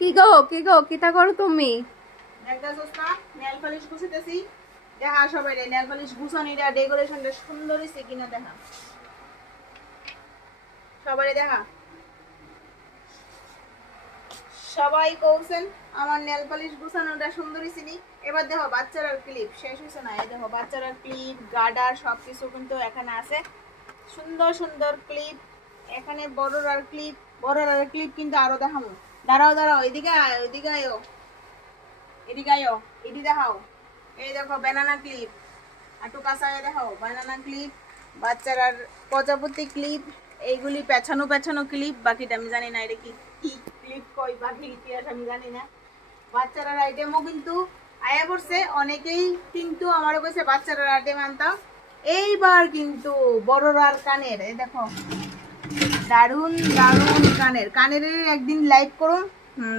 কি গো কিতা করো তুমি? দেখতেছস না নেল পালিশ গুছাইতেছি। দেখা সবাই রে নেল পালিশ গুছানিটা ডেকোরেশনটা সুন্দর হইছে কিনা দেখা। সবাই দেখা। সবাই কইছেন আমার নেল পালিশ গুছানোটা সুন্দর হইছে নি। এবার দেখো বাচ্চারার ক্লিপ শেষ হইছে না। এই দেখো বাচ্চারার ক্লিপ গার্ডার সবকিছু কিন্তু এখানে আছে। সুন্দর সুন্দর ক্লিপ। এখানে বড়রার ক্লিপ কিন্তু আরো দেখামু। দাঁড়াও এদিকে আয় এদিকে আয়ো। এদিকে আয়ো এদি দেখাও। এই দেখো ব্যানানা ক্লিপ। একটু কাঁচায় দেখাও ব্যানানা ক্লিপ। বাচ্চারার প্রজাপতি ক্লিপ। এইগুলি পেছানো পেছানো ক্লিপ। বাকিটা আমি জানি না এটা কি কি ক্লিপ কই বাকি কি আছে আমি জানি না। বাচ্চারার আইটেমও কিন্তু আয়া পড়ছে। অনেকেই কিন্তু আমারও কইছে বাচ্চারার আইটেম আনতাম। এইবার কিন্তু বড়রার কানের এই দেখো দারুন দারুন কানের একদিন লাইভ করুন।